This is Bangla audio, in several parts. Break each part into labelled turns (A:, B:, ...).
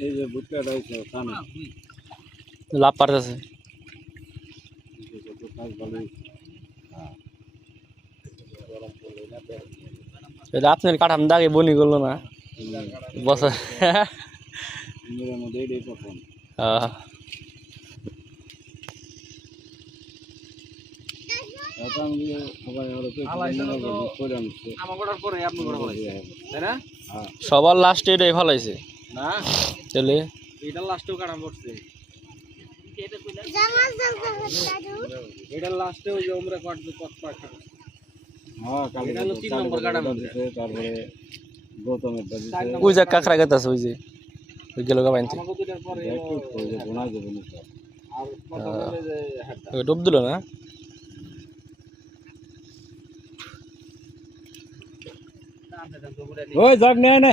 A: এই যে ভুট্টাটা হয়েছে কানে
B: লাভ পারতেছে
A: ভালো হয়েছে
B: এটা আপনার কাঠাম দাগে বনি করল না। বছর
A: হ্যাঁ।
B: সবার লাস্ট এটাই ফলাইছে।
C: না?
B: চলে
C: এটা লাস্টেও কাটাম পড়ছে এটা লাস্টে ওই যে আমরা কাটবে কত পাটা
A: হ্যাঁ কালি
C: এটা তিন নম্বর কাটা মধ্যে।
A: তারপরে গৌতমের দাদি
B: ওই যে কাঁকড়া গেতাছে ওই যে। ওই গেল গা বাইনতে।
C: আমাকে দুটার পরে
A: একটু করে যে বোনা যাবে না
C: আর প্রথম হলো যে হাতটা।
B: ডুব দিল না?
C: টানতে টানতে উপরে দিই।
A: ওই যাক নে নে।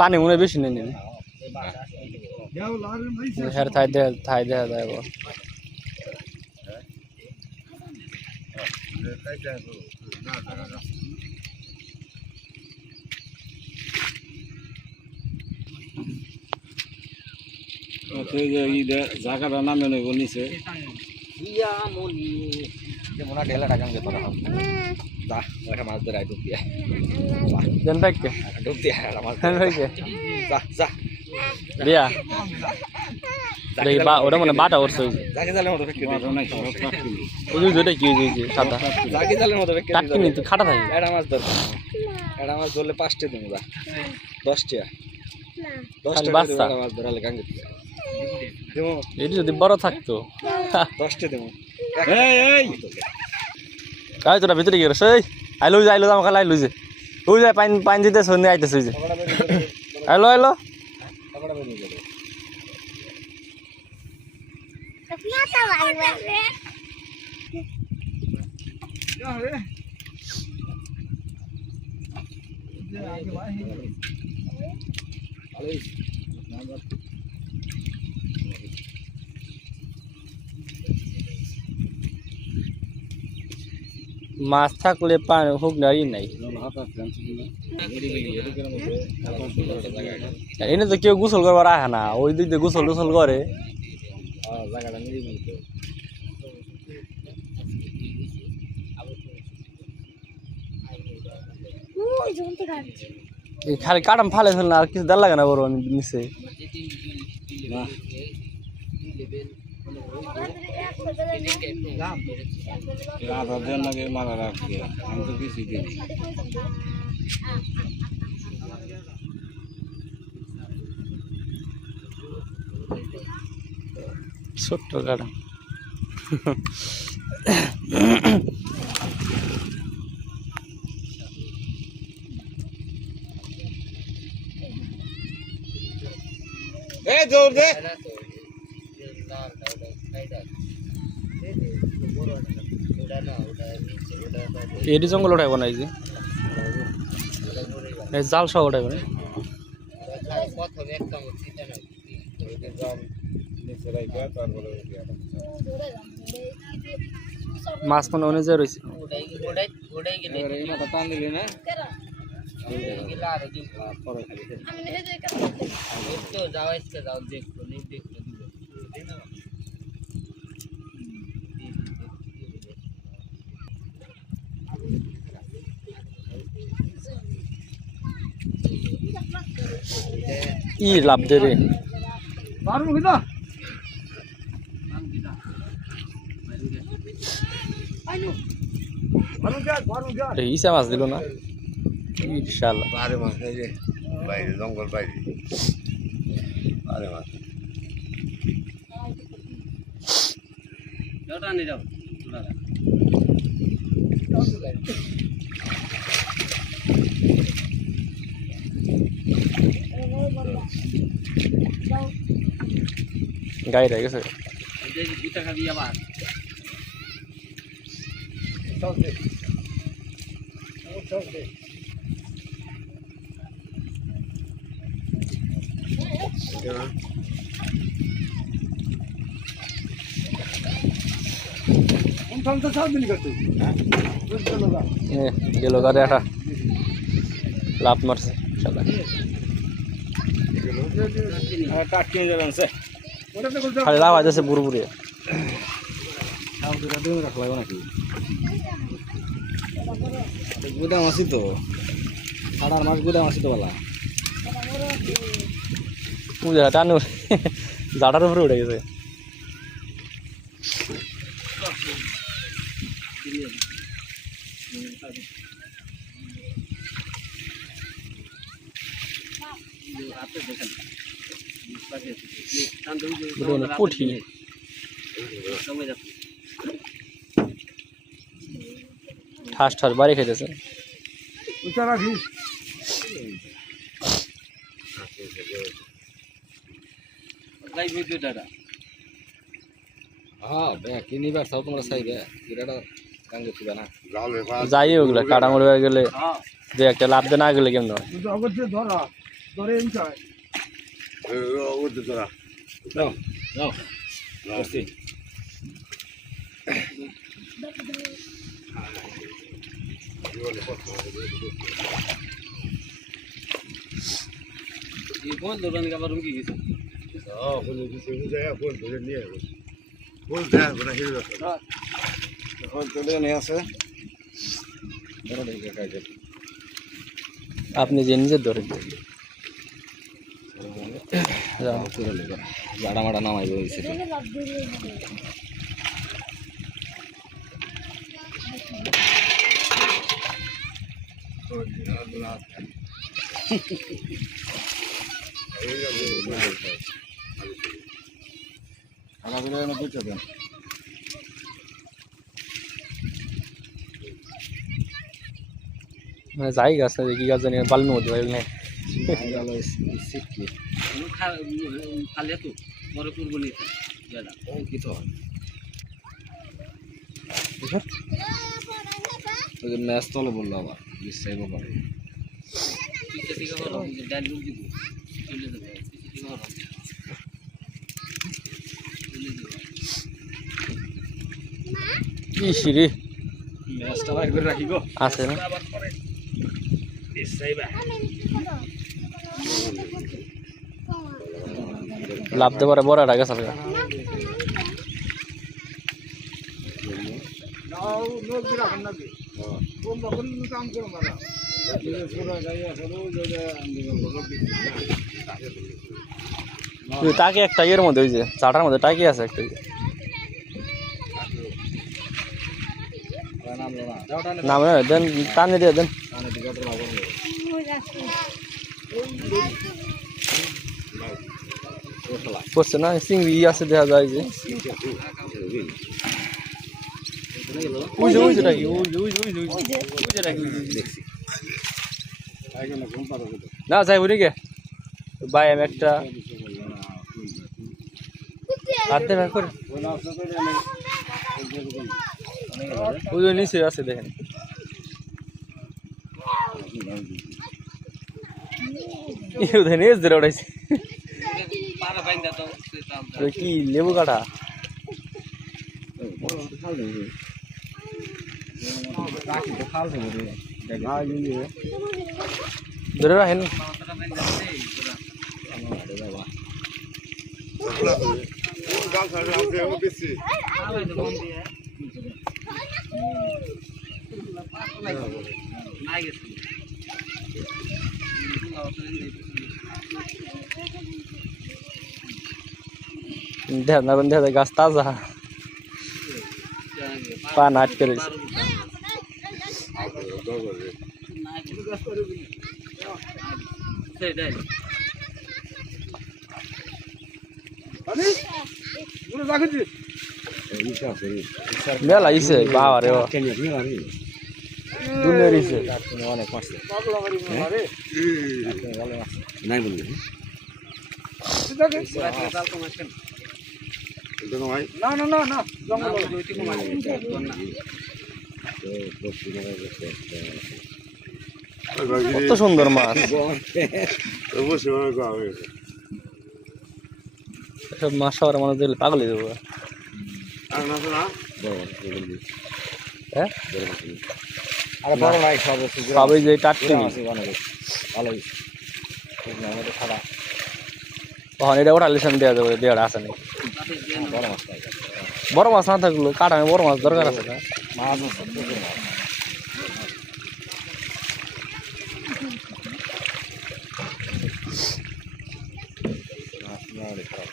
B: পানি মনে বেশি নেই নেই। হ্যাঁ থাই দেখা থাই দেখা যায়
A: জায়গাটা নামে নেব নিচে।
C: ইয়া মনি
B: রিয়া দেখি বা ওটা মনে বাটা উঠছে
C: জাগে জালের মতো ফেকে
B: ওই কি সাদা।
C: জাগে জালের মতো ফেকে
B: নি খাটা থাকে
C: এটা মাছ ধরবে এটা মাছ ধরলে পাঁচটা দশটা। দশটা
B: বাচ্চা।
C: মাছ ধরালে গাঙ্গে দেবো
B: এটি যদি বড় থাকতো।
C: দশটা দেবো
B: কাজ তোরা ভিতরে গিয়ে সেই আইলো যে আইলো আমাকে আইলো যে। ওই যে, পাইন পাইন দিতে সন্ধে আইতেছে, ওই যে। আইলো আইলো মাছ থাকলে পানি, হোক নারী নাই। এনে তো কেউ গোসল করবার আহে না, ওই দিক গোসল টোসল করে। খালি কাটাম ফালে ফেল না, আর কিছু দেড় লাগে না বড় নিচে।
A: আধার জন্য মারা রাখছি আমি তো কিছুই দিই
B: ছোট্ট কাটাম
C: এই জোর দে
B: এটি জঙ্গল যে। এই জাল সহ
A: রাখবে তারপরে
B: মাছ মানে অনুযায়ী রয়েছে।
C: এই মাথা টান দিলি না পরে খালি
B: ই লাভ দে রে। ইসা মাছ দিল না। ইনশাল্লাহ
D: এই যে বাইরে জঙ্গল বাইরে। আরে মাছ
B: গাই রয়ে গেছে গেল গাড়ি একটা লাভ মারছে শালা।
C: কাট কিনে যাবেন স্যার
B: খালি লাভ আছে বুড়ো বুড়িয়ে
C: গুদাম আছি তো। সাড়ার মাছ গুদাম আছি তো বলা।
B: বুঝা টানু জাটার উপরে উঠে গেছে। পুঠি ঠাস ঠাস বাড়ি খেতেছে যাই ওগুলো কাটামড়ি হয়ে গেলে যে একটা লাভ দিয়ে না গেলে কেমন হয়?
A: ওতে তোরা
C: নাও নাও করছি
A: হ্যাঁ বলে দিছে বুঝে ফোন ধরে নিয়ে আসব ফোন দেয় না হিরো
C: এখন চলে নিয়ে আসে বড় দেখে খাইছে
B: আপনি যে নিজের ধরে দিন। যাও।
C: জাডা মাডা নামাইবে ওই সেটা আমাদের এনে বুঝতে দেন
B: মানে যাই গাছ না কি গাছ জানি বালুর মধ্যে হয় ওগুলো।
C: গেল সিটকি ও কি তো হয় যে ম্যাচ তলে বলল আবার বিশ্বাস পারে।
B: কি সিঁড়ি
C: ম্যাচটা বাইর করে রাখি গো
B: আছে না লাভ দেবার বড় একটা গেছে তাকে একটা ইয়ের মধ্যে ওই যে চাটার মধ্যে টাকি আছে একটা। নাম দেন। টানে দিয়ে দেন। করছে না? চিংড়ি আছে, দেখা যায় যে। না, যাই বুঝি গে ভাই, আমি একটা হাত দেবে করে। ওই নিচে আছে, দেখেন। ইউ দেখেন এস ধরে উঠাইছে ওই কি লেবু কাটা
C: রাখি তো খাল দেবো রে
B: ধরে রাখেন
A: গাল ছাড়ে ও বেশি
B: দেখা যায় গাছ তাজা। পান আটকে রয়েছে মেলা ইসে বাবা রে দুনিয়ার ইসে
C: অনেক মারছে
A: নাই বললি
E: না না না না জঙ্গল
B: কত সুন্দর মাছ। সব মাছ সবার মানুষ দেখলে পাগল হয়ে যাব।
A: আর না না
B: হ্যাঁ?
C: আরে বড় নাই সব
B: সবই যে টাটকিনি
C: ভালোই। আমাদের খারাপ
B: তখন এটা ওটা লিসেন দেওয়া যাবে দেওয়াটা আছে নাকি
C: বড় মাছ
B: বড় মাছ না থাকল কাটা বড় মাছ দরকার আছে না।
C: মাছ না হলে খারাপ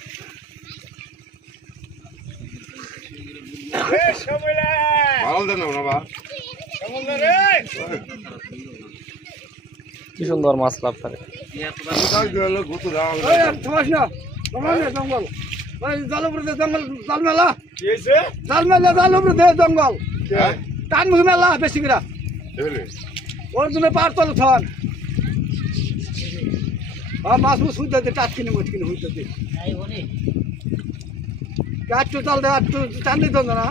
A: ভালো দেন না বাবা
B: কি সুন্দর মাছ লাভ করে
A: তাই গেল গুতো দাও
E: তোমাস না তোমার না জঙ্গল ওই জল উপরে দে জঙ্গল জাল মেলা জাল মেলা জাল উপরে দে জঙ্গল। টান মুখে মেলা বেশি করে।
A: এবারে
E: ওর জন্য পার তল থন আর মাছ মুছ হইতে দে টাট কিনে মুছ কিনে হইতে দে। আটটু চাল দে আটটু টান দিত না।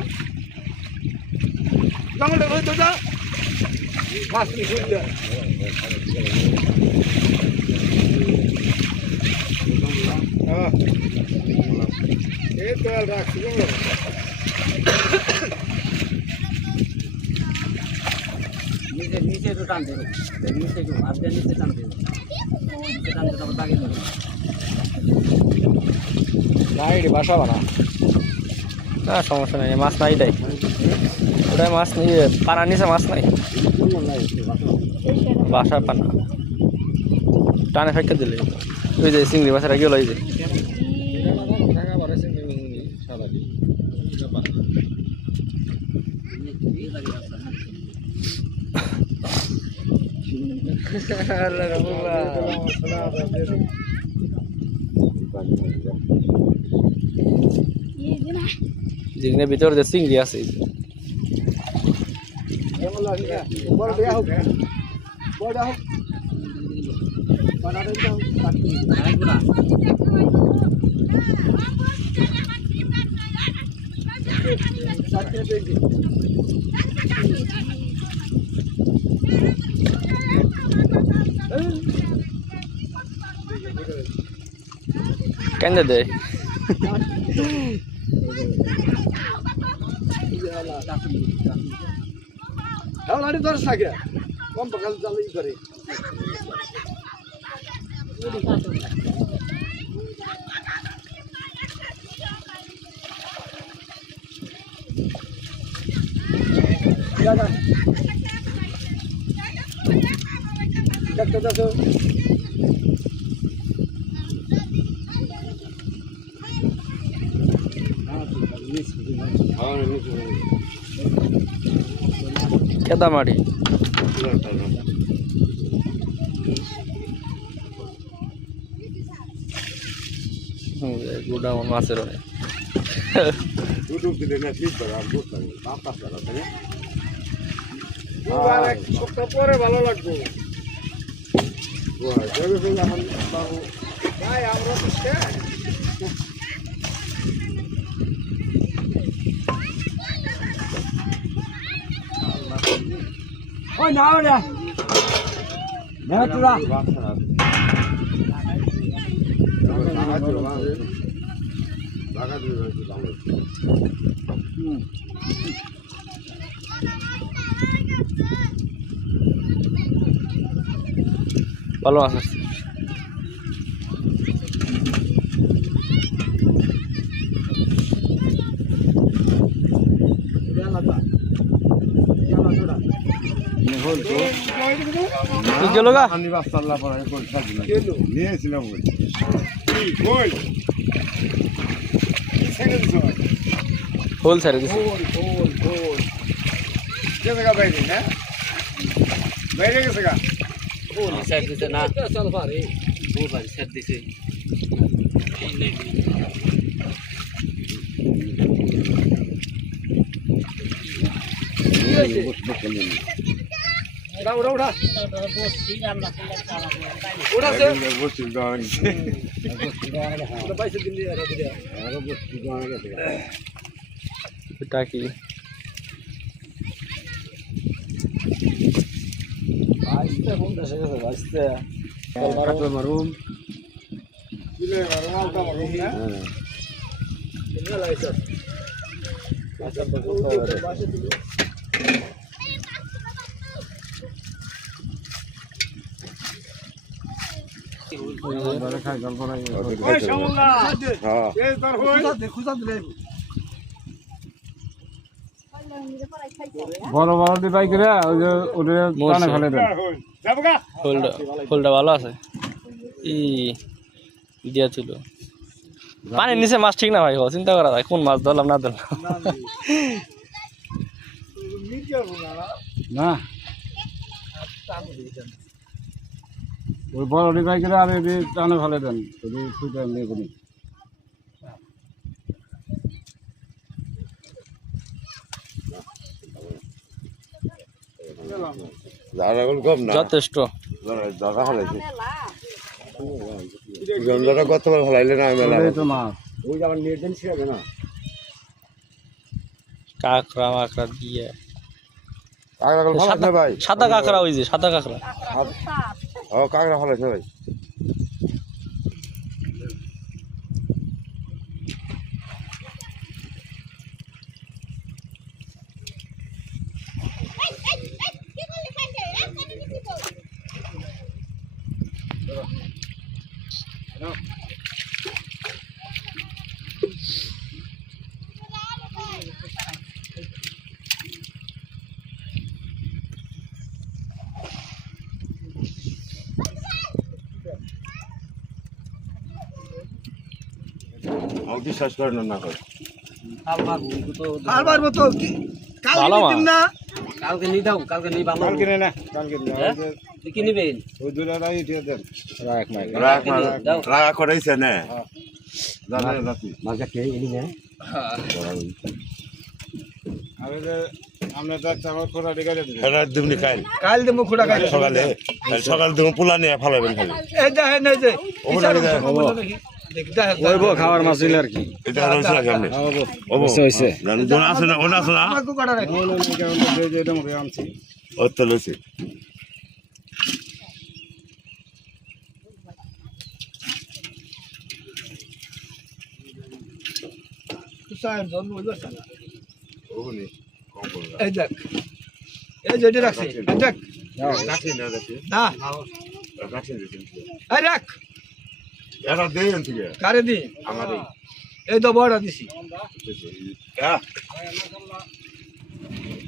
E: জঙ্গলে হইতে যা মাছ মুছ এই তো রাখছি
F: নিচে নিচে একটু হবে নিচে একটু হাত নিচে টানতে হবে নিচে দাগে দেবে
C: বাসা বানা
B: না, সমস্যা নাই, মাছ নাই দেয় ওটাই মাছ নিয়ে পানা নিচে মাছ নাই। বাসা পানা। টানে ফেঁকে দিলে। ওই যে চিংড়ি মাছের গেল ওই যে। যেখানে ভিতরে যে চিংড়ি আছে। এই যে।
E: বড় দেয়া হোক বড় দেয়া হোক বানাতে দাও
F: আরেকগুলা
E: চারটে দেখি
B: কেন দেয়
E: হ্যাঁ লাড়ি ধরে থাকে। কম পকাল জালে ই করে। দাদা দেখো
A: আর নিচে
B: কেদা মাটি গুডা মাছের
A: বুঝতে পারি
E: ভালো লাগবে ভাই আমরা তো ওই না ওরে না তোরা।
A: দিয়ে দাম
B: ভালো মাছ গা?
A: আমি বাস চাল্লা পড়া করে থাকি না নিয়েছিলাম সময়
B: হোল দিছে
A: জায়গা বাইরে হ্যাঁ বাইরে গেছে গা
F: স্যার দিতে না স্যার দিছে।
E: উঠা উঠা
B: এটা কি
C: বাইশটা কোন দেশে গেছে বাইশটা
A: কাটলে মারুম
E: দিলে আর মালটা মারুম না দিল্লি লাইছে
A: খাই গল্প নাই
E: ওই শামুল্লা
A: হ্যাঁ
E: এই তোর হই খুঁজা দিলে
A: বড় বড় দি পাই করে ওই যে ওদের টানে ফেলে দেন
B: ফুলটা ফুলটা ভালো আছে। ই দিয়া ছিল। পানির নিচে মাছ ঠিক না ভাই চিন্তা করা যায় কোন মাছ ধরলাম না ধরলাম।
A: না। ওই বড় পাই করে আর টানে ফেলে দেন যদি নিয়ে করি
D: জায়গা কম না?
B: যথেষ্ট।
D: না মেলা
E: ওই না?
B: কাঁকড়া মাকড়া দিয়ে। সাদা কাঁকড়া ওই যে সাদা কাঁকড়া।
D: ও কাঁকড়া ফলাইছে ভাই আমাকে বিশ্বাস করেন না করে
E: দিন না?
C: কালকে দাও কালকে নিয়ে ভালো
A: কালকে না কালকে
C: হ্যাঁ? কি নিবেন?
A: ওই দুটা রাই দিয়ে দেন
D: রাগ না
C: দাও।
D: রাগ করাইছে না। জানে রাতি
E: মাঝে কে এলি না?
A: আর যে আমরা যাচ্ছি আমার খোরা দিকে দেন
D: এটা দিবনি কাল।
E: কাল দেবো খুঁড়া কাল।
D: সকালে কাল সকাল তুমি পোলা নিয়ে ফলাইবেন খালি।
E: এই দেখেন এই যে দেখেন
A: খাবার মাছ দিলে আর কি।
D: এটা রয়েছে না সামনে ওবো। জানি জন আছে না ওনা আছে না? ও তো লইছে
E: সাহেব জন্ম হইল না
D: ওগুনি কম করবে
E: এই দেখ। এই যে এটা রাখছি। দেখ।
D: রাখি না রাখি।
E: না।
D: রাখি দিছেন
E: এই রাখ।
D: এটা দেন ঠিক
E: কারে দি
D: আমার।
E: এই তো বড় দিছি।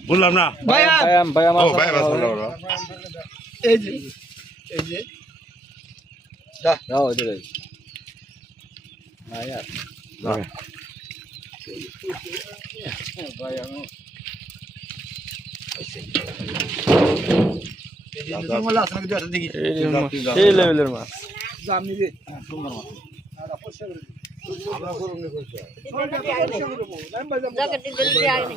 D: বললাম না।
E: ভাইয়া
D: ও ভাই বাস না
E: এই যে এই যে।
C: দাও এদিকে
E: এই যে। নাকি দেখি।
B: এই লেভেলের মাছ
E: সামনে যে
G: জগতে দিল্লি আগে